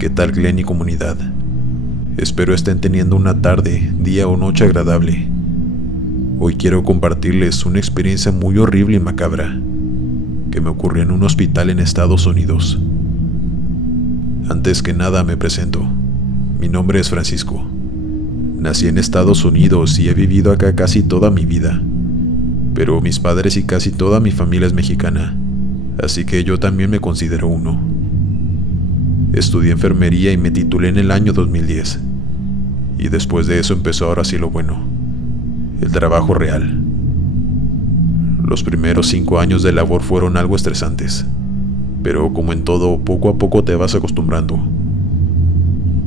¿Qué tal, Glenn y comunidad? Espero estén teniendo una tarde, día o noche agradable. Hoy quiero compartirles una experiencia muy horrible y macabra que me ocurrió en un hospital en Estados Unidos. Antes que nada me presento. Mi nombre es Francisco. Nací en Estados Unidos y he vivido acá casi toda mi vida. Pero mis padres y casi toda mi familia es mexicana, así que yo también me considero uno. Estudié enfermería y me titulé en el año 2010. Y después de eso empezó ahora sí lo bueno, el trabajo real. Los primeros 5 años de labor fueron algo estresantes, pero como en todo, poco a poco te vas acostumbrando.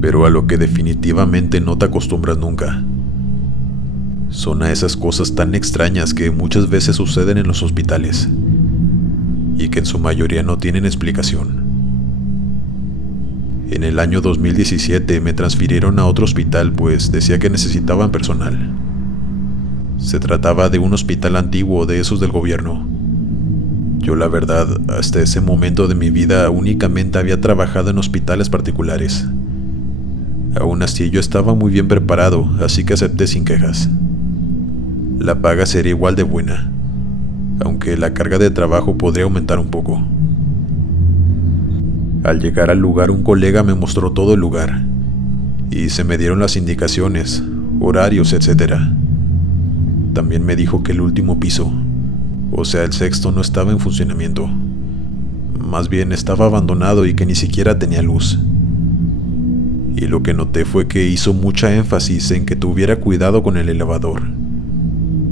Pero a lo que definitivamente no te acostumbras nunca son a esas cosas tan extrañas que muchas veces suceden en los hospitales y que en su mayoría no tienen explicación. En el año 2017 me transfirieron a otro hospital, pues decía que necesitaban personal. Se trataba de un hospital antiguo, de esos del gobierno. Yo, la verdad, hasta ese momento de mi vida únicamente había trabajado en hospitales particulares. Aún así yo estaba muy bien preparado, así que acepté sin quejas. La paga sería igual de buena, aunque la carga de trabajo podría aumentar un poco. Al llegar al lugar, un colega me mostró todo el lugar y se me dieron las indicaciones, horarios, etc. También me dijo que el último piso, o sea el sexto, no estaba en funcionamiento. Más bien estaba abandonado y que ni siquiera tenía luz. Y lo que noté fue que hizo mucha énfasis en que tuviera cuidado con el elevador,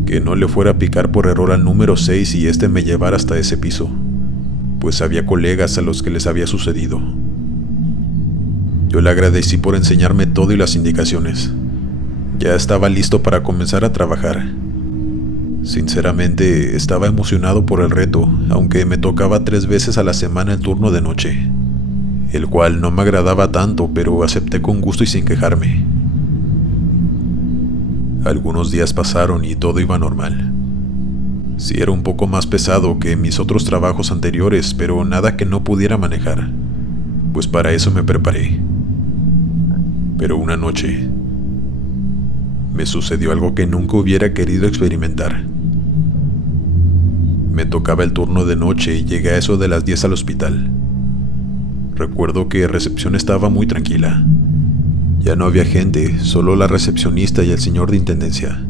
que no le fuera a picar por error al número 6 y este me llevara hasta ese piso, pues había colegas a los que les había sucedido. Yo le agradecí por enseñarme todo y las indicaciones. Ya estaba listo para comenzar a trabajar. Sinceramente, estaba emocionado por el reto, aunque me tocaba 3 veces a la semana el turno de noche, el cual no me agradaba tanto, pero acepté con gusto y sin quejarme. Algunos días pasaron y todo iba normal. Sí, era un poco más pesado que mis otros trabajos anteriores, pero nada que no pudiera manejar, pues para eso me preparé. Pero una noche me sucedió algo que nunca hubiera querido experimentar. Me tocaba el turno de noche y llegué a eso de las 10 al hospital. Recuerdo que recepción estaba muy tranquila. Ya no había gente, solo la recepcionista y el señor de intendencia.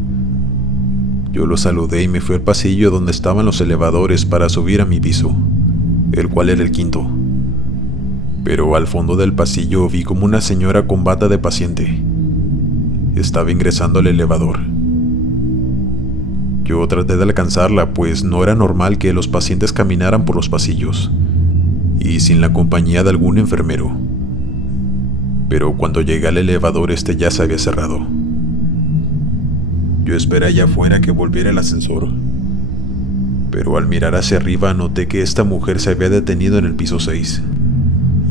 Yo lo saludé y me fui al pasillo donde estaban los elevadores para subir a mi piso, el cual era el 5. Pero al fondo del pasillo vi como una señora con bata de paciente estaba ingresando al elevador. Yo traté de alcanzarla, pues no era normal que los pacientes caminaran por los pasillos y sin la compañía de algún enfermero. Pero cuando llegué al elevador, este ya se había cerrado. Yo esperé allá afuera que volviera el ascensor, pero al mirar hacia arriba noté que esta mujer se había detenido en el piso 6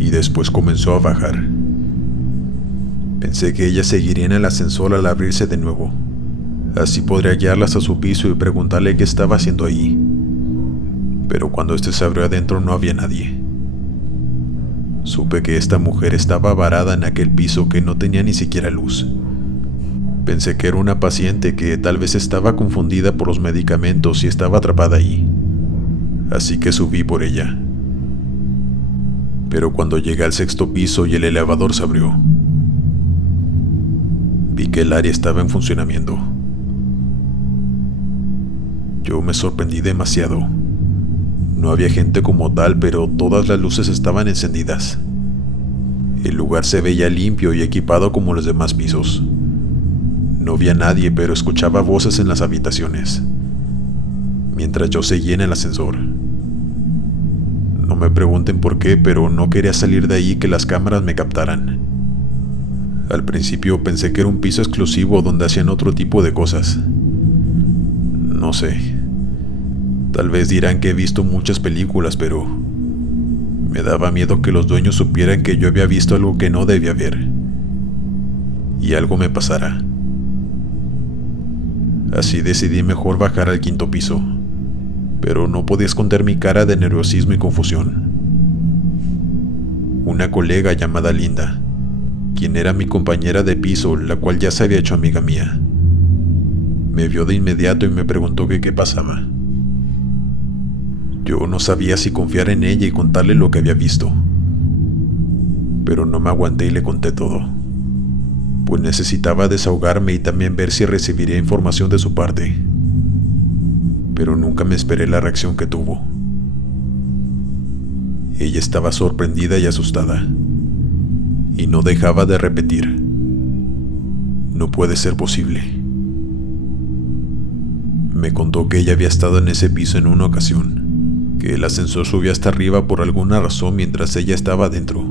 y después comenzó a bajar. Pensé que ella seguiría en el ascensor al abrirse de nuevo. Así podría guiarla hasta su piso y preguntarle qué estaba haciendo ahí. Pero cuando este se abrió adentro no había nadie. Supe que esta mujer estaba varada en aquel piso que no tenía ni siquiera luz. Pensé que era una paciente que tal vez estaba confundida por los medicamentos y estaba atrapada ahí. Así que subí por ella. Pero cuando llegué al 6º piso y el elevador se abrió, vi que el área estaba en funcionamiento. Yo me sorprendí demasiado. No había gente como tal, pero todas las luces estaban encendidas. El lugar se veía limpio y equipado como los demás pisos. No vi a nadie, pero escuchaba voces en las habitaciones, mientras yo seguía en el ascensor. No me pregunten por qué, pero no quería salir de ahí que las cámaras me captaran. Al principio pensé que era un piso exclusivo donde hacían otro tipo de cosas. No sé. Tal vez dirán que he visto muchas películas, pero me daba miedo que los dueños supieran que yo había visto algo que no debía ver y algo me pasara. Así decidí mejor bajar al 5º piso, pero no podía esconder mi cara de nerviosismo y confusión. una colega llamada Linda, quien era mi compañera de piso, la cual ya se había hecho amiga mía. Me vio de inmediato y me preguntó que qué pasaba. Yo no sabía si confiar en ella y contarle lo que había visto, pero no me aguanté y le conté todo, pues necesitaba desahogarme y también ver si recibiría información de su parte. Pero nunca me esperé la reacción que tuvo. Ella estaba sorprendida y asustada, y no dejaba de repetir: no puede ser posible. Me contó que ella había estado en ese piso en una ocasión, que el ascensor subió hasta arriba por alguna razón mientras ella estaba adentro,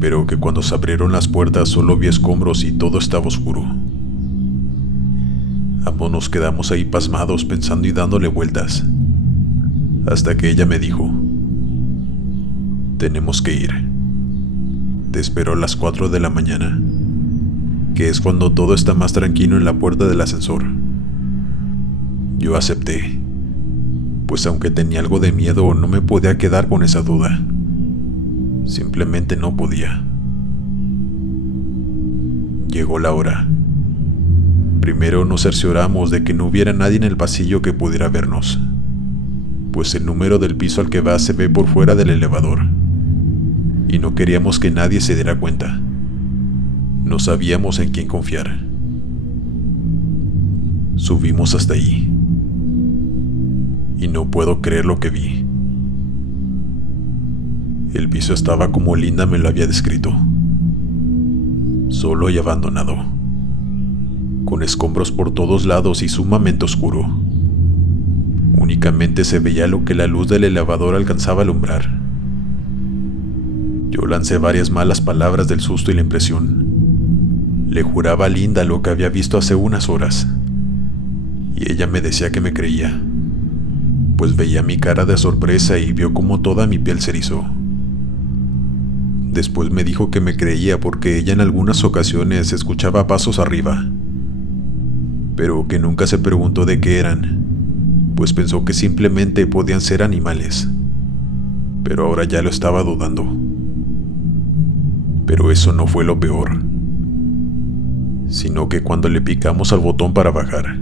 pero que cuando se abrieron las puertas solo vi escombros y todo estaba oscuro. Ambos nos quedamos ahí pasmados pensando y dándole vueltas, hasta que ella me dijo: tenemos que ir. Te espero a las 4 de la mañana, que es cuando todo está más tranquilo en la puerta del ascensor. Yo acepté, pues aunque tenía algo de miedo, no me podía quedar con esa duda. Simplemente no podía. Llegó la hora. Primero nos cercioramos de que no hubiera nadie en el pasillo que pudiera vernos, pues el número del piso al que va se ve por fuera del elevador, y no queríamos que nadie se diera cuenta. No sabíamos en quién confiar. Subimos hasta ahí, y no puedo creer lo que vi. El piso estaba como Linda me lo había descrito, solo y abandonado, con escombros por todos lados y sumamente oscuro. Únicamente se veía lo que la luz del elevador alcanzaba a alumbrar. Yo lancé varias malas palabras del susto y la impresión. Le juraba a Linda lo que había visto hace unas horas, y ella me decía que me creía, pues veía mi cara de sorpresa y vio cómo toda mi piel se erizó. Después me dijo que me creía porque ella en algunas ocasiones escuchaba pasos arriba, pero que nunca se preguntó de qué eran, pues pensó que simplemente podían ser animales, pero ahora ya lo estaba dudando. Pero eso no fue lo peor, sino que cuando le picamos al botón para bajar,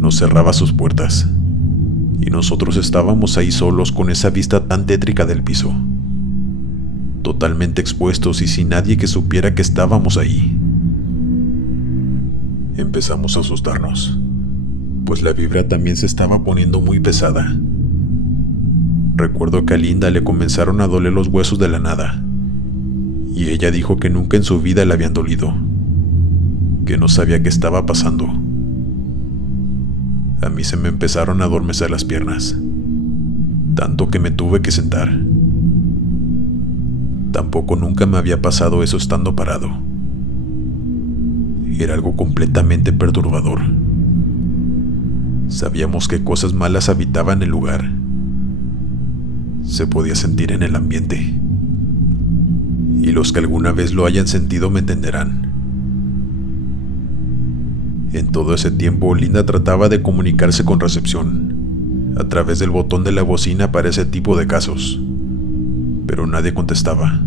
nos cerraba sus puertas, y nosotros estábamos ahí solos con esa vista tan tétrica del piso, totalmente expuestos y sin nadie que supiera que estábamos ahí. Empezamos a asustarnos, pues la vibra también se estaba poniendo muy pesada. Recuerdo que a Linda le comenzaron a doler los huesos de la nada, y ella dijo que nunca en su vida le habían dolido, que no sabía qué estaba pasando. A mí se me empezaron a adormecer las piernas, tanto que me tuve que sentar. Tampoco nunca me había pasado eso estando parado. Era algo completamente perturbador. Sabíamos que cosas malas habitaban el lugar. Se podía sentir en el ambiente. Y los que alguna vez lo hayan sentido me entenderán. En todo ese tiempo, Linda trataba de comunicarse con recepción a través del botón de la bocina para ese tipo de casos, pero nadie contestaba,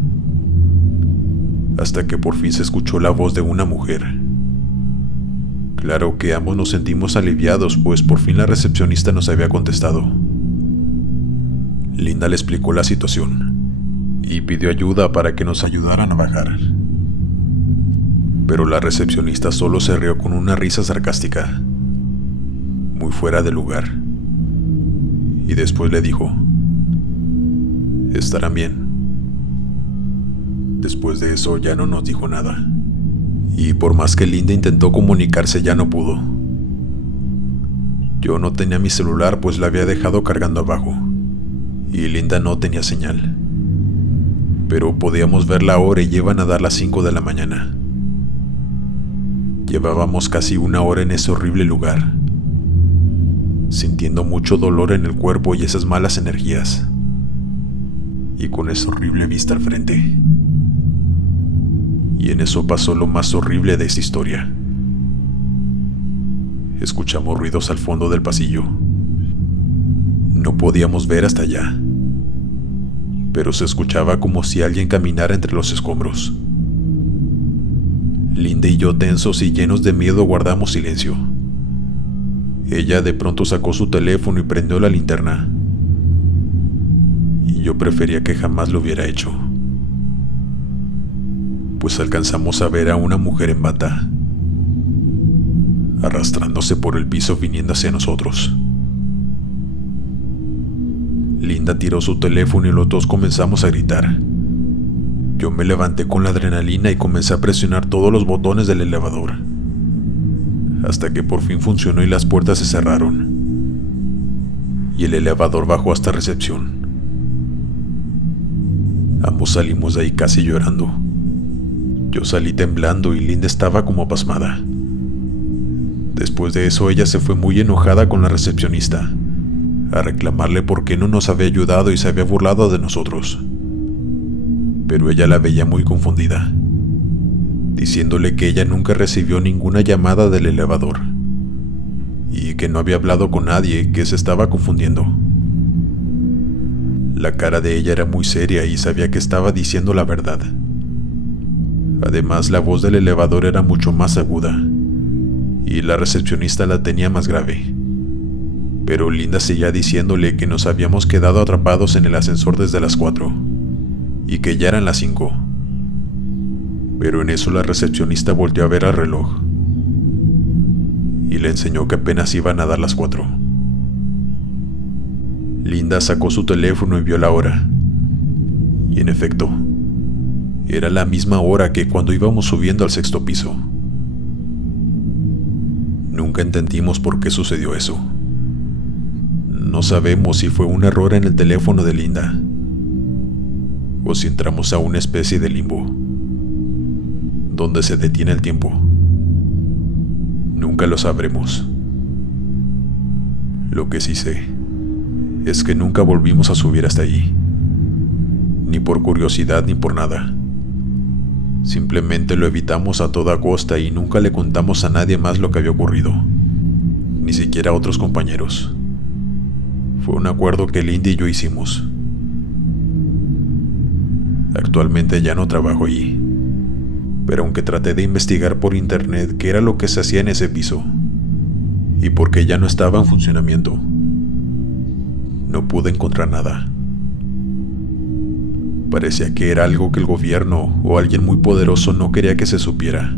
hasta que por fin se escuchó la voz de una mujer. Claro que ambos nos sentimos aliviados, pues por fin la recepcionista nos había contestado. Linda le explicó la situación y pidió ayuda para que nos ayudaran a bajar. Pero la recepcionista solo se rió con una risa sarcástica, muy fuera de lugar, y después le dijo: estarán bien. Después de eso ya no nos dijo nada, y por más que Linda intentó comunicarse ya no pudo. Yo no tenía mi celular pues la había dejado cargando abajo, y Linda no tenía señal, pero podíamos ver la hora y iban a dar las 5 de la mañana. Llevábamos casi una hora en ese horrible lugar, sintiendo mucho dolor en el cuerpo y esas malas energías, y con esa horrible vista al frente. Y en eso pasó lo más horrible de esta historia. Escuchamos ruidos al fondo del pasillo. No podíamos ver hasta allá, pero se escuchaba como si alguien caminara entre los escombros. Linda y yo, tensos y llenos de miedo, guardamos silencio. Ella de pronto sacó su teléfono y prendió la linterna. Y yo prefería que jamás lo hubiera hecho, pues alcanzamos a ver a una mujer en bata, arrastrándose por el piso viniendo hacia nosotros. Linda tiró su teléfono y los dos comenzamos a gritar. Yo me levanté con la adrenalina y comencé a presionar todos los botones del elevador, hasta que por fin funcionó y las puertas se cerraron, y el elevador bajó hasta recepción. Ambos salimos de ahí casi llorando. Yo salí temblando y Linda estaba como pasmada. Después de eso, ella se fue muy enojada con la recepcionista, a reclamarle por qué no nos había ayudado y se había burlado de nosotros. Pero ella la veía muy confundida, diciéndole que ella nunca recibió ninguna llamada del elevador y que no había hablado con nadie, que se estaba confundiendo. La cara de ella era muy seria y sabía que estaba diciendo la verdad. Además, la voz del elevador era mucho más aguda y la recepcionista la tenía más grave. Pero Linda seguía diciéndole que nos habíamos quedado atrapados en el ascensor desde las 4 y que ya eran las 5. Pero en eso la recepcionista volteó a ver el reloj y le enseñó que apenas iban a dar las 4. Linda sacó su teléfono y vio la hora, y en efecto, era la misma hora que cuando íbamos subiendo al 6º piso. Nunca entendimos por qué sucedió eso. No sabemos si fue un error en el teléfono de Linda o si entramos a una especie de limbo donde se detiene el tiempo. Nunca lo sabremos. Lo que sí sé es que nunca volvimos a subir hasta allí, ni por curiosidad ni por nada. Simplemente lo evitamos a toda costa y nunca le contamos a nadie más lo que había ocurrido, ni siquiera a otros compañeros. Fue un acuerdo que Linda y yo hicimos. Actualmente ya no trabajo allí, pero aunque traté de investigar por internet qué era lo que se hacía en ese piso y por qué ya no estaba en funcionamiento, no pude encontrar nada. Parecía que era algo que el gobierno o alguien muy poderoso no quería que se supiera,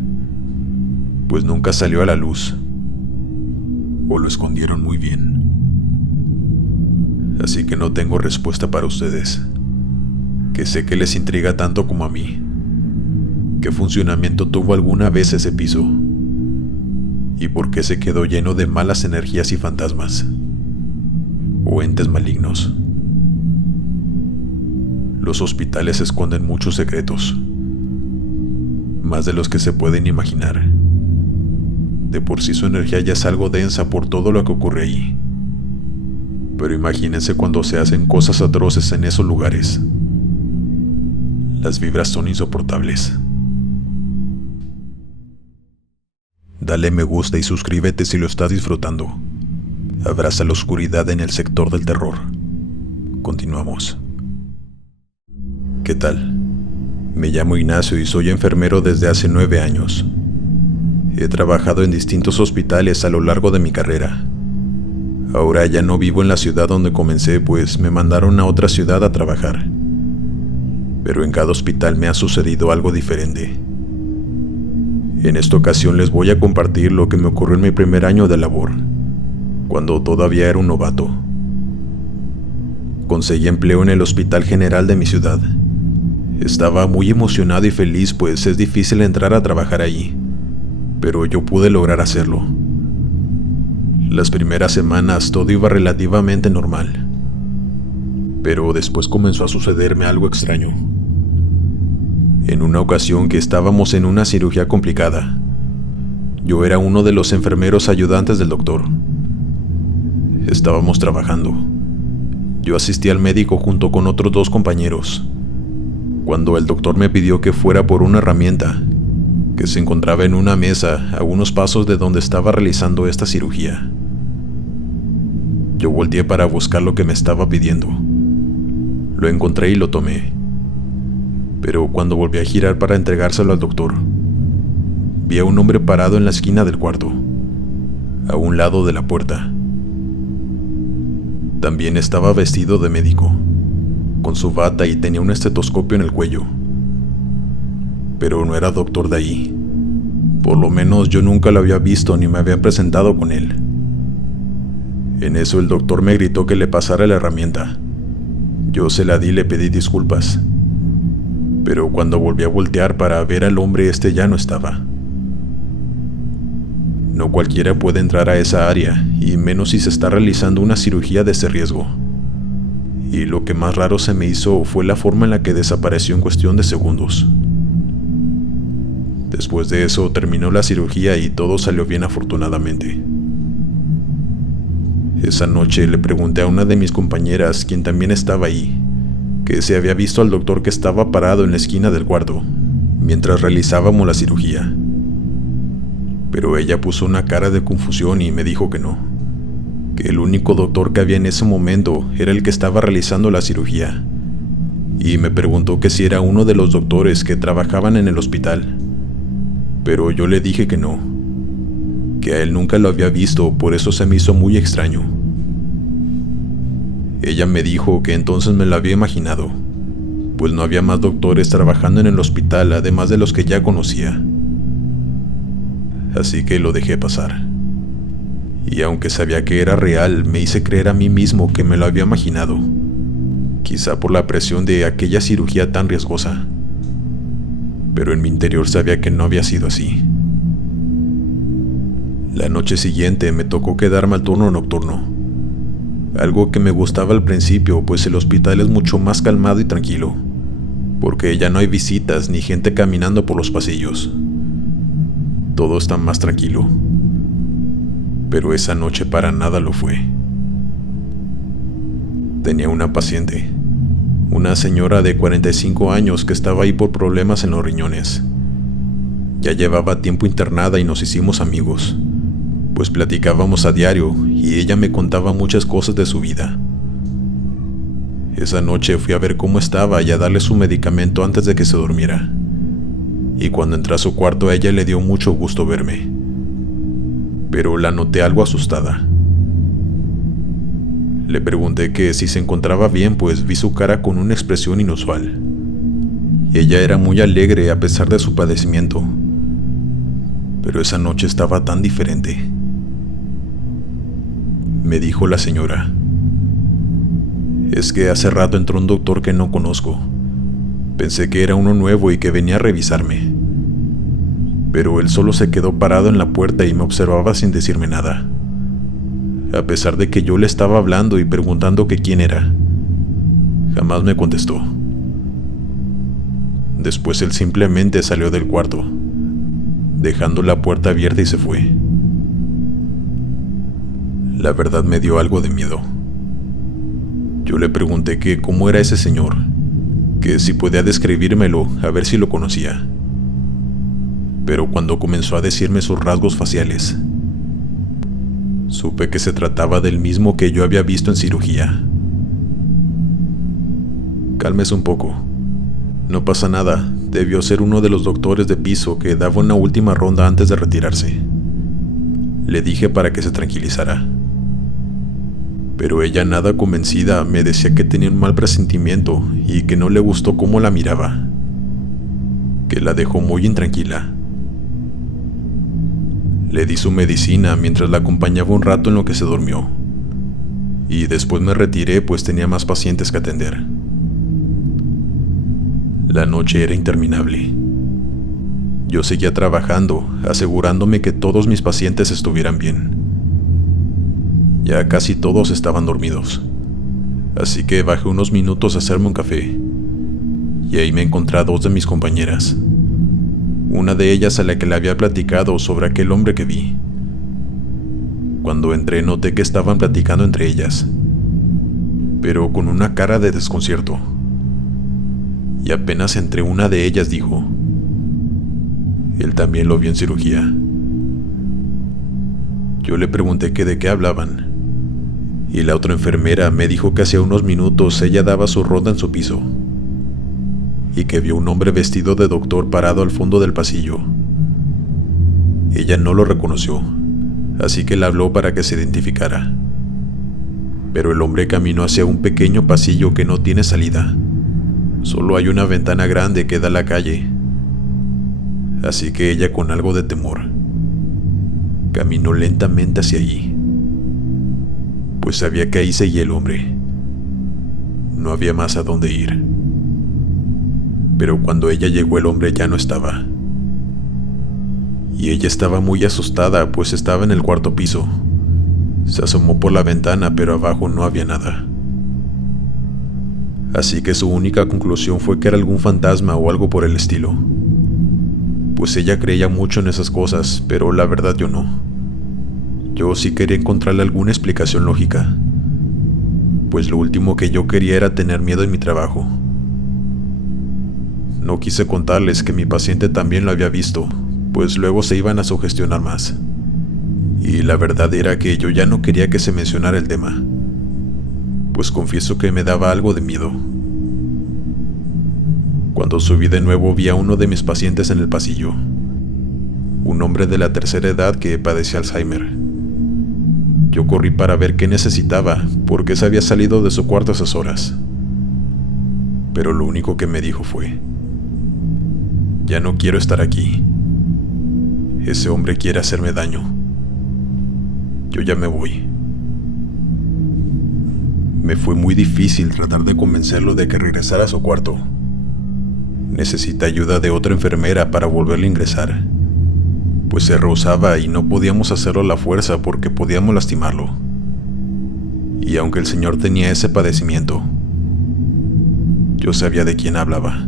pues nunca salió a la luz, o lo escondieron muy bien. Así que no tengo respuesta para ustedes, que sé que les intriga tanto como a mí. ¿Qué funcionamiento tuvo alguna vez ese piso? ¿Y por qué se quedó lleno de malas energías y fantasmas? ¿O entes malignos? Los hospitales esconden muchos secretos, más de los que se pueden imaginar. De por sí su energía ya es algo densa por todo lo que ocurre allí. Pero imagínense cuando se hacen cosas atroces en esos lugares. Las vibras son insoportables. Dale me gusta y suscríbete si lo estás disfrutando. Abraza la oscuridad en el sector del terror. Continuamos. ¿Qué tal? Me llamo Ignacio y soy enfermero desde hace 9 años. He trabajado en distintos hospitales a lo largo de mi carrera. Ahora ya no vivo en la ciudad donde comencé, pues me mandaron a otra ciudad a trabajar. Pero en cada hospital me ha sucedido algo diferente. En esta ocasión les voy a compartir lo que me ocurrió en mi primer año de labor, cuando todavía era un novato. Conseguí empleo en el Hospital General de mi ciudad. Estaba muy emocionado y feliz, pues es difícil entrar a trabajar allí, pero yo pude lograr hacerlo. Las primeras semanas todo iba relativamente normal, pero después comenzó a sucederme algo extraño. En una ocasión que estábamos en una cirugía complicada, yo era uno de los enfermeros ayudantes del doctor. Estábamos trabajando. Yo asistí al médico junto con otros 2 compañeros, cuando el doctor me pidió que fuera por una herramienta que se encontraba en una mesa a unos pasos de donde estaba realizando esta cirugía. Yo volteé para buscar lo que me estaba pidiendo. Lo encontré y lo tomé. Pero cuando volví a girar para entregárselo al doctor, vi a un hombre parado en la esquina del cuarto, a un lado de la puerta. También estaba vestido de médico, con su bata, y tenía un estetoscopio en el cuello. Pero no era doctor de ahí. Por lo menos yo nunca lo había visto ni me había presentado con él. En eso el doctor me gritó que le pasara la herramienta. Yo se la di y le pedí disculpas. Pero cuando volví a voltear para ver al hombre, ya no estaba. No cualquiera puede entrar a esa área, y menos si se está realizando una cirugía de ese riesgo. Y lo que más raro se me hizo fue la forma en la que desapareció en cuestión de segundos. Después de eso terminó la cirugía y todo salió bien, afortunadamente. Esa noche le pregunté a una de mis compañeras, quien también estaba ahí, que se había visto al doctor que estaba parado en la esquina del cuarto mientras realizábamos la cirugía. Pero ella puso una cara de confusión y me dijo que no, que el único doctor que había en ese momento era el que estaba realizando la cirugía, y me preguntó que si era uno de los doctores que trabajaban en el hospital. Pero yo le dije que no, que a él nunca lo había visto, por eso se me hizo muy extraño. Ella me dijo que entonces me lo había imaginado, pues no había más doctores trabajando en el hospital además de los que ya conocía. Así que lo dejé pasar. Y aunque sabía que era real, me hice creer a mí mismo que me lo había imaginado, quizá por la presión de aquella cirugía tan riesgosa. Pero en mi interior sabía que no había sido así. La noche siguiente me tocó quedarme al turno nocturno, algo que me gustaba al principio, pues el hospital es mucho más calmado y tranquilo, porque ya no hay visitas ni gente caminando por los pasillos. Todo está más tranquilo. Pero esa noche para nada lo fue. Tenía una paciente, una señora de 45 años que estaba ahí por problemas en los riñones. Ya llevaba tiempo internada y nos hicimos amigos, pues platicábamos a diario y ella me contaba muchas cosas de su vida. Esa noche fui a ver cómo estaba y a darle su medicamento antes de que se durmiera. Y cuando entré a su cuarto, a ella le dio mucho gusto verme, pero la noté algo asustada. Le pregunté que si se encontraba bien, pues vi su cara con una expresión inusual. Ella era muy alegre a pesar de su padecimiento, pero esa noche estaba tan diferente. Me dijo la señora: es que hace rato entró un doctor que no conozco. Pensé que era uno nuevo y que venía a revisarme, pero él solo se quedó parado en la puerta y me observaba sin decirme nada, a pesar de que yo le estaba hablando y preguntando que quién era. Jamás me contestó. Después él simplemente salió del cuarto, dejando la puerta abierta, y se fue. La verdad me dio algo de miedo. Yo le pregunté que cómo era ese señor, que si podía describírmelo, a ver si lo conocía. Pero cuando comenzó a decirme sus rasgos faciales, supe que se trataba del mismo que yo había visto en cirugía. Cálmese un poco. No pasa nada. Debió ser uno de los doctores de piso que daba una última ronda antes de retirarse, le dije para que se tranquilizara. Pero ella, nada convencida, me decía que tenía un mal presentimiento y que no le gustó cómo la miraba, que la dejó muy intranquila. Le di su medicina mientras la acompañaba un rato en lo que se durmió, y después me retiré, pues tenía más pacientes que atender. La noche era interminable. Yo seguía trabajando, asegurándome que todos mis pacientes estuvieran bien. Ya casi todos estaban dormidos, así que bajé unos minutos a hacerme un café, y ahí me encontré a dos de mis compañeras. Una de ellas a la que le había platicado sobre aquel hombre que vi. Cuando entré noté que estaban platicando entre ellas, pero con una cara de desconcierto. Y apenas entre una de ellas dijo: él también lo vio en cirugía. Yo le pregunté que de qué hablaban, Y la otra enfermera me dijo que hacía unos minutos ella daba su ronda en su piso y que vio un hombre vestido de doctor parado al fondo del pasillo. Ella no lo reconoció, así que le habló para que se identificara. Pero el hombre caminó hacia un pequeño pasillo que no tiene salida. Solo hay una ventana grande que da a la calle. Así que ella, con algo de temor, caminó lentamente hacia allí, pues sabía que ahí seguía el hombre. No había más a dónde ir. Pero cuando ella llegó, el hombre ya no estaba. Y ella estaba muy asustada, pues estaba en el cuarto piso. Se asomó por la ventana, pero abajo no había nada. Así que su única conclusión fue que era algún fantasma o algo por el estilo. Pues ella creía mucho en esas cosas, pero la verdad yo no. Yo sí quería encontrarle alguna explicación lógica, pues lo último que yo quería era tener miedo en mi trabajo. No quise contarles que mi paciente también lo había visto, pues luego se iban a sugestionar más. Y la verdad era que yo ya no quería que se mencionara el tema, pues confieso que me daba algo de miedo. Cuando subí de nuevo vi a uno de mis pacientes en el pasillo, un hombre de la tercera edad que padecía Alzheimer. Yo corrí para ver qué necesitaba, porque se había salido de su cuarto a esas horas. Pero lo único que me dijo fue: ya no quiero estar aquí. Ese hombre quiere hacerme daño. Yo ya me voy. Me fue muy difícil tratar de convencerlo de que regresara a su cuarto. Necesita ayuda de otra enfermera para volverle a ingresar, pues se rehusaba y no podíamos hacerlo a la fuerza porque podíamos lastimarlo. Y aunque el señor tenía ese padecimiento, yo sabía de quién hablaba.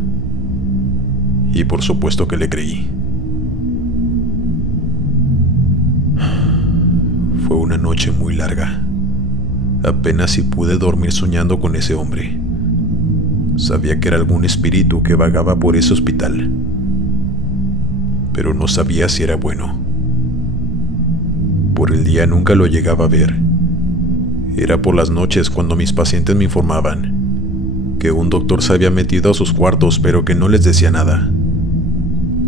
Y por supuesto que le creí. Fue una noche muy larga. Apenas si pude dormir soñando con ese hombre. Sabía que era algún espíritu que vagaba por ese hospital, pero no sabía si era bueno. Por el día nunca lo llegaba a ver. Era por las noches cuando mis pacientes me informaban que un doctor se había metido a sus cuartos, pero que no les decía nada.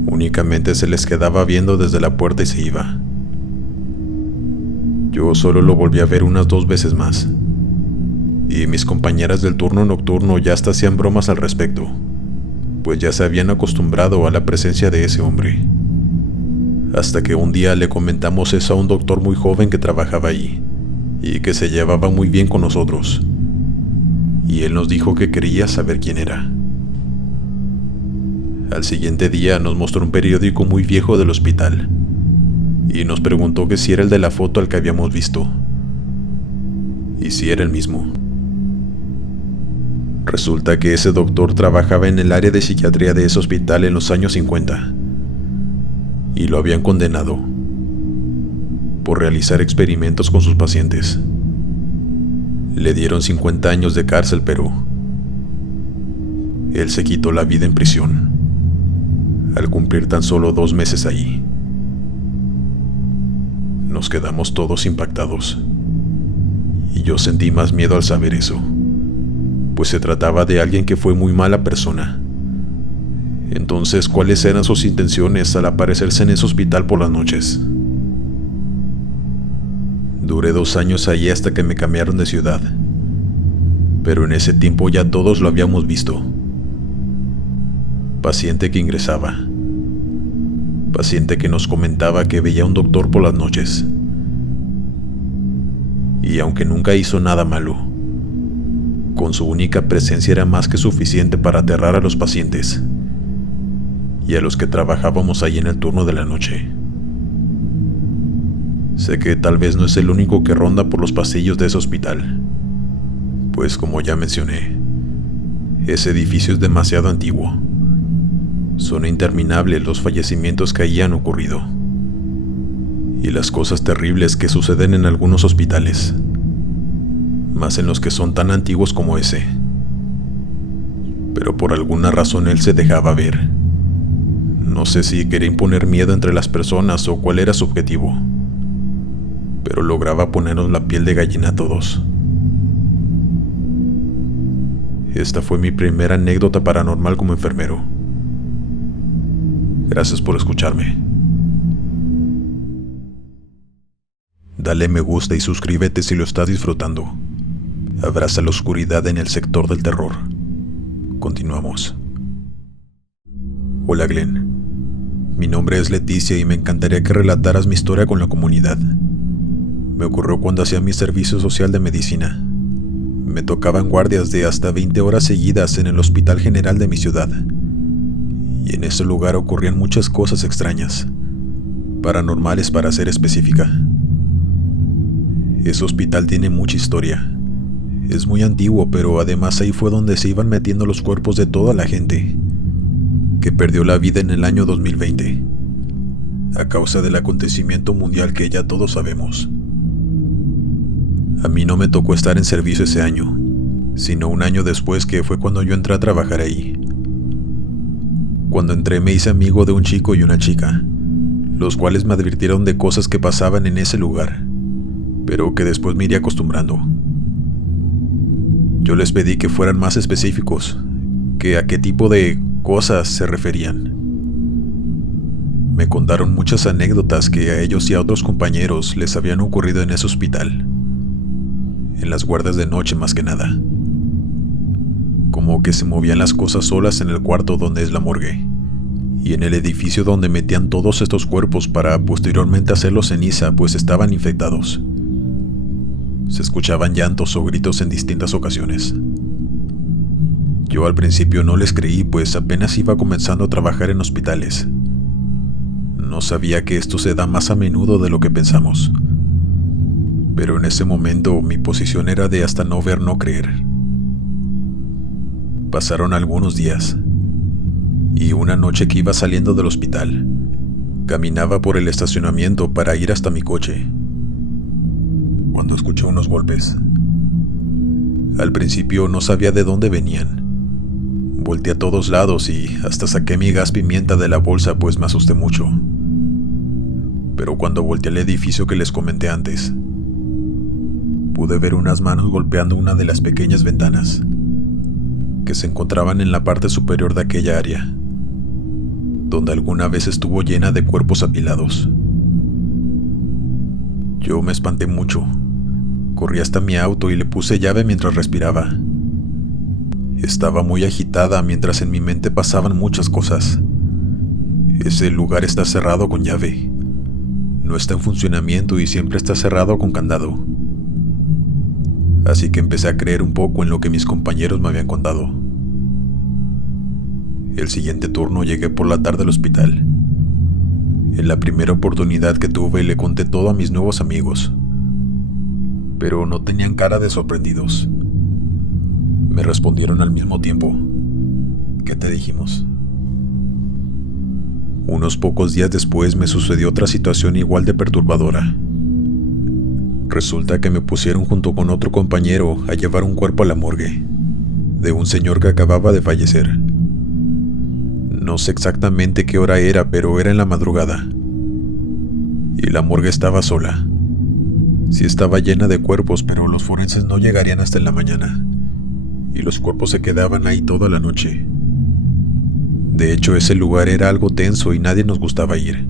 Únicamente se les quedaba viendo desde la puerta y se iba. Yo solo lo volví a ver unas 2 veces más, y mis compañeras del turno nocturno ya hasta hacían bromas al respecto, pues ya se habían acostumbrado a la presencia de ese hombre. Hasta que un día le comentamos eso a un doctor muy joven que trabajaba ahí, y que se llevaba muy bien con nosotros, y él nos dijo que quería saber quién era. Al siguiente día nos mostró un periódico muy viejo del hospital, y nos preguntó que si era el de la foto al que habíamos visto, y si era el mismo. Resulta que ese doctor trabajaba en el área de psiquiatría de ese hospital en los años 50, y lo habían condenado por realizar experimentos con sus pacientes. Le dieron 50 años de cárcel, pero él se quitó la vida en prisión al cumplir tan solo 2 meses allí. Nos quedamos todos impactados, y yo sentí más miedo al saber eso, pues se trataba de alguien que fue muy mala persona. Entonces, ¿cuáles eran sus intenciones al aparecerse en ese hospital por las noches? Duré 2 años allí hasta que me cambiaron de ciudad, pero en ese tiempo ya todos lo habíamos visto. Paciente que ingresaba, paciente que nos comentaba que veía a un doctor por las noches. Y aunque nunca hizo nada malo, con su única presencia era más que suficiente para aterrar a los pacientes y a los que trabajábamos ahí en el turno de la noche. Sé que tal vez no es el único que ronda por los pasillos de ese hospital, pues como ya mencioné, ese edificio es demasiado antiguo. Son interminables los fallecimientos que allí han ocurrido y las cosas terribles que suceden en algunos hospitales, más en los que son tan antiguos como ese. Pero por alguna razón él se dejaba ver. No sé si quería imponer miedo entre las personas o cuál era su objetivo, pero lograba ponernos la piel de gallina a todos. Esta fue mi primera anécdota paranormal como enfermero. Gracias por escucharme. Dale me gusta y suscríbete si lo estás disfrutando. Abraza la oscuridad en el sector del terror. Continuamos. Hola Glenn. Mi nombre es Leticia y me encantaría que relataras mi historia con la comunidad. Me ocurrió cuando hacía mi servicio social de medicina. Me tocaban guardias de hasta 20 horas seguidas en el Hospital General de mi ciudad. Y en ese lugar ocurrían muchas cosas extrañas, paranormales para ser específica. Ese hospital tiene mucha historia. Es muy antiguo, pero además ahí fue donde se iban metiendo los cuerpos de toda la gente que perdió la vida en el año 2020, a causa del acontecimiento mundial que ya todos sabemos. A mí no me tocó estar en servicio ese año, sino un año después, que fue cuando yo entré a trabajar ahí. Cuando entré me hice amigo de un chico y una chica, los cuales me advirtieron de cosas que pasaban en ese lugar, pero que después me iría acostumbrando. Yo les pedí que fueran más específicos, que a qué tipo de cosas se referían. Me contaron muchas anécdotas que a ellos y a otros compañeros les habían ocurrido en ese hospital, en las guardias de noche más que nada. Como que se movían las cosas solas en el cuarto donde es la morgue, y en el edificio donde metían todos estos cuerpos para posteriormente hacerlos ceniza, pues estaban infectados. Se escuchaban llantos o gritos en distintas ocasiones. Yo al principio no les creí, pues apenas iba comenzando a trabajar en hospitales. No sabía que esto se da más a menudo de lo que pensamos. Pero en ese momento mi posición era de hasta no ver, no creer. Pasaron algunos días, y una noche que iba saliendo del hospital, caminaba por el estacionamiento para ir hasta mi coche, cuando escuché unos golpes. Al principio no sabía de dónde venían. Volteé a todos lados y hasta saqué mi gas pimienta de la bolsa, pues me asusté mucho. Pero cuando volteé al edificio que les comenté antes, pude ver unas manos golpeando una de las pequeñas ventanas que se encontraban en la parte superior de aquella área, donde alguna vez estuvo llena de cuerpos apilados. Yo me espanté mucho. Corrí hasta mi auto y le puse llave mientras respiraba. Estaba muy agitada mientras en mi mente pasaban muchas cosas. Ese lugar está cerrado con llave. No está en funcionamiento y siempre está cerrado con candado. Así que empecé a creer un poco en lo que mis compañeros me habían contado. El siguiente turno llegué por la tarde al hospital. En la primera oportunidad que tuve le conté todo a mis nuevos amigos, pero no tenían cara de sorprendidos. Me respondieron al mismo tiempo: ¿qué te dijimos? Unos pocos días después me sucedió otra situación igual de perturbadora. Resulta que me pusieron junto con otro compañero a llevar un cuerpo a la morgue de un señor que acababa de fallecer. No sé exactamente qué hora era, pero era en la madrugada. Y la morgue estaba sola. Sí estaba llena de cuerpos, pero los forenses no llegarían hasta en la mañana. Y los cuerpos se quedaban ahí toda la noche. De hecho, ese lugar era algo tenso y nadie nos gustaba ir.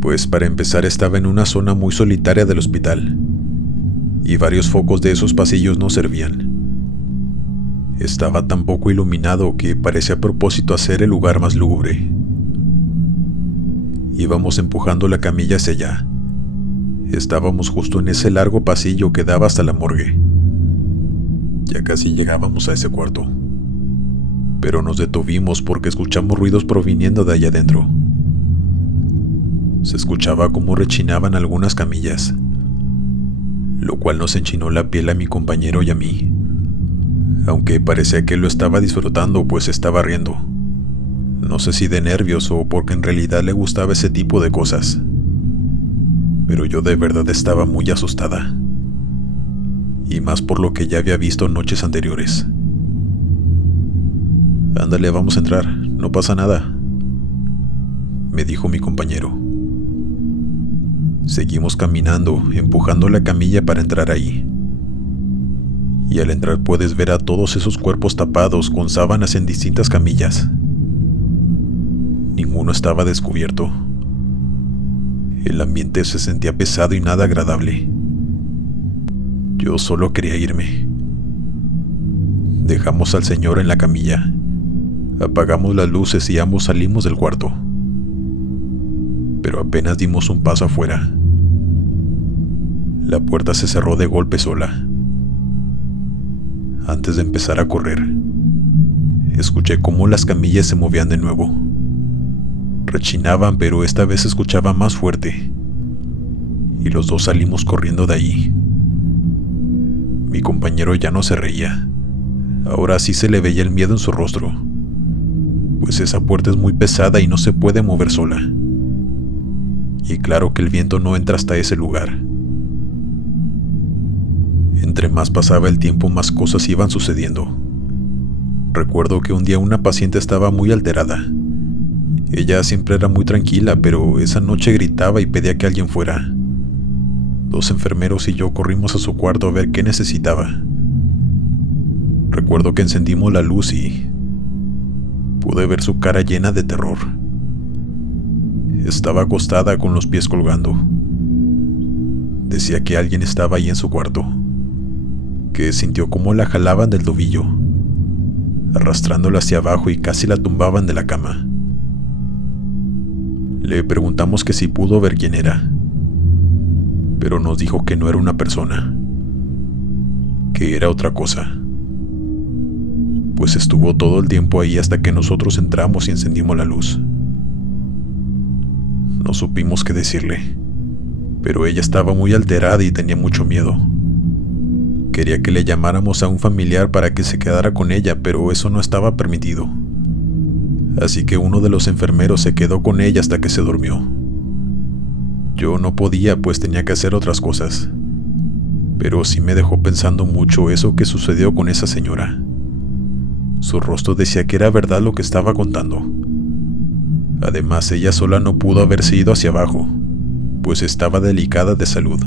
Pues para empezar estaba en una zona muy solitaria del hospital. Y varios focos de esos pasillos no servían. Estaba tan poco iluminado que parecía a propósito hacer el lugar más lúgubre. Íbamos empujando la camilla hacia allá. Estábamos justo en ese largo pasillo que daba hasta la morgue. Ya casi llegábamos a ese cuarto, pero nos detuvimos porque escuchamos ruidos proviniendo de allá adentro. Se escuchaba cómo rechinaban algunas camillas, lo cual nos enchinó la piel a mi compañero y a mí, aunque parecía que él lo estaba disfrutando, pues estaba riendo. No sé si de nervios o porque en realidad le gustaba ese tipo de cosas, pero yo de verdad estaba muy asustada, y más por lo que ya había visto noches anteriores. «Ándale, vamos a entrar, no pasa nada», me dijo mi compañero. Seguimos caminando, empujando la camilla para entrar ahí. y al entrar puedes ver a todos esos cuerpos tapados con sábanas en distintas camillas. Ninguno estaba descubierto. El ambiente se sentía pesado y nada agradable. Yo solo quería irme. Dejamos al señor en la camilla. Apagamos las luces y ambos salimos del cuarto. Pero apenas dimos un paso afuera, la puerta se cerró de golpe sola. Antes de empezar a correr, escuché cómo las camillas se movían de nuevo. Rechinaban, pero esta vez se escuchaba más fuerte. Y los dos salimos corriendo de ahí. Mi compañero ya no se reía. Ahora sí se le veía el miedo en su rostro, pues esa puerta es muy pesada y no se puede mover sola. Y claro que el viento no entra hasta ese lugar. Entre más pasaba el tiempo, más cosas iban sucediendo. Recuerdo que un día una paciente estaba muy alterada. Ella siempre era muy tranquila, pero esa noche gritaba y pedía que alguien fuera. 2 enfermeros y yo corrimos a su cuarto a ver qué necesitaba. Recuerdo que encendimos la luz y pude ver su cara llena de terror. Estaba acostada con los pies colgando. Decía que alguien estaba ahí en su cuarto, que sintió cómo la jalaban del tobillo, arrastrándola hacia abajo y casi la tumbaban de la cama. Le preguntamos que si pudo ver quién era, pero nos dijo que no era una persona, que era otra cosa. Pues estuvo todo el tiempo ahí hasta que nosotros entramos y encendimos la luz. No supimos qué decirle, pero ella estaba muy alterada y tenía mucho miedo. Quería que le llamáramos a un familiar para que se quedara con ella, pero eso no estaba permitido. Así que uno de los enfermeros se quedó con ella hasta que se durmió. Yo no podía, pues tenía que hacer otras cosas. Pero sí me dejó pensando mucho eso que sucedió con esa señora. Su rostro decía que era verdad lo que estaba contando. Además, ella sola no pudo haberse ido hacia abajo, pues estaba delicada de salud,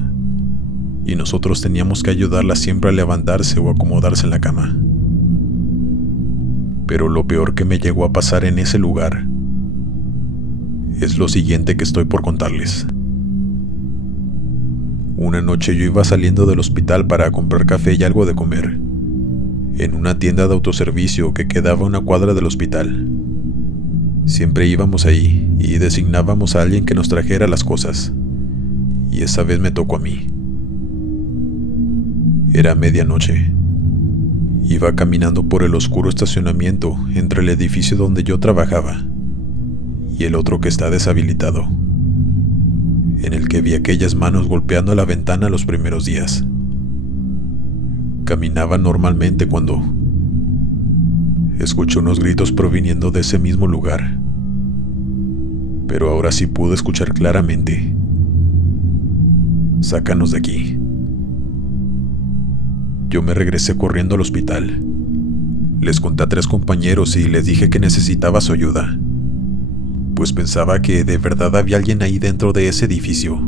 y nosotros teníamos que ayudarla siempre a levantarse o acomodarse en la cama. Pero lo peor que me llegó a pasar en ese lugar es lo siguiente que estoy por contarles. Una noche yo iba saliendo del hospital para comprar café y algo de comer, en una tienda de autoservicio que quedaba a una cuadra del hospital. Siempre íbamos ahí y designábamos a alguien que nos trajera las cosas, y esa vez me tocó a mí. Era medianoche. Iba caminando por el oscuro estacionamiento entre el edificio donde yo trabajaba y el otro que está deshabilitado, en el que vi aquellas manos golpeando la ventana los primeros días. Caminaba normalmente cuando escuché unos gritos proviniendo de ese mismo lugar, pero ahora sí pude escuchar claramente: "Sácanos de aquí". Yo me regresé corriendo al hospital. Les conté a 3 compañeros y les dije que necesitaba su ayuda, pues pensaba que de verdad había alguien ahí dentro de ese edificio.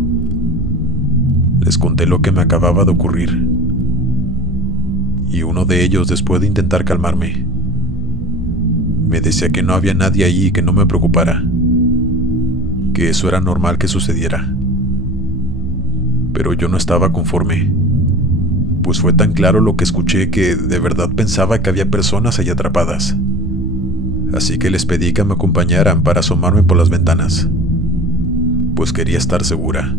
Les conté lo que me acababa de ocurrir, y uno de ellos, después de intentar calmarme, me decía que no había nadie ahí y que no me preocupara, que eso era normal que sucediera. Pero yo no estaba conforme, pues fue tan claro lo que escuché que de verdad pensaba que había personas allí atrapadas. Así que les pedí que me acompañaran para asomarme por las ventanas, pues quería estar segura.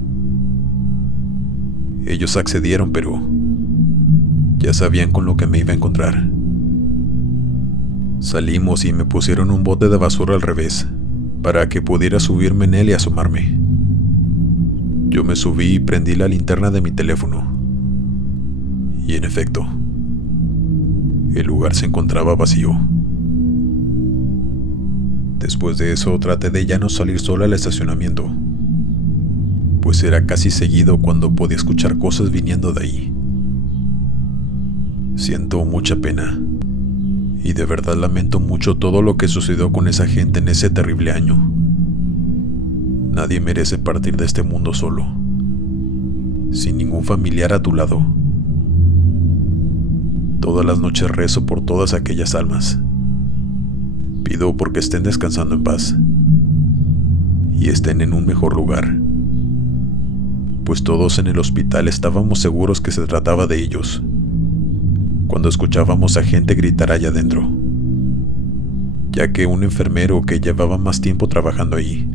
Ellos accedieron, pero ya sabían con lo que me iba a encontrar. Salimos y me pusieron un bote de basura al revés, para que pudiera subirme en él y asomarme. Yo me subí y prendí la linterna de mi teléfono. Y en efecto, el lugar se encontraba vacío. Después de eso traté de ya no salir sola al estacionamiento, pues era casi seguido cuando podía escuchar cosas viniendo de ahí. Siento mucha pena, y de verdad lamento mucho todo lo que sucedió con esa gente en ese terrible año. Nadie merece partir de este mundo solo, sin ningún familiar a tu lado. Todas las noches rezo por todas aquellas almas. Pido porque estén descansando en paz y estén en un mejor lugar, pues todos en el hospital estábamos seguros que se trataba de ellos, cuando escuchábamos a gente gritar allá adentro, ya que un enfermero que llevaba más tiempo trabajando allí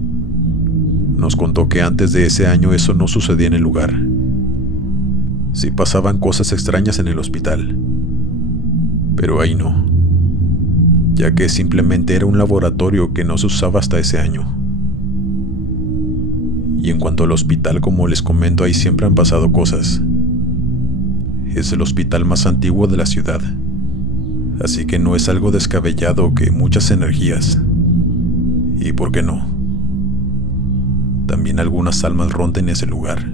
nos contó que antes de ese año eso no sucedía en el lugar. Sí pasaban cosas extrañas en el hospital, pero ahí no, ya que simplemente era un laboratorio que no se usaba hasta ese año. Y en cuanto al hospital, como les comento, ahí siempre han pasado cosas. Es el hospital más antiguo de la ciudad, así que no es algo descabellado que muchas energías, y por qué no, también algunas almas rondan en ese lugar.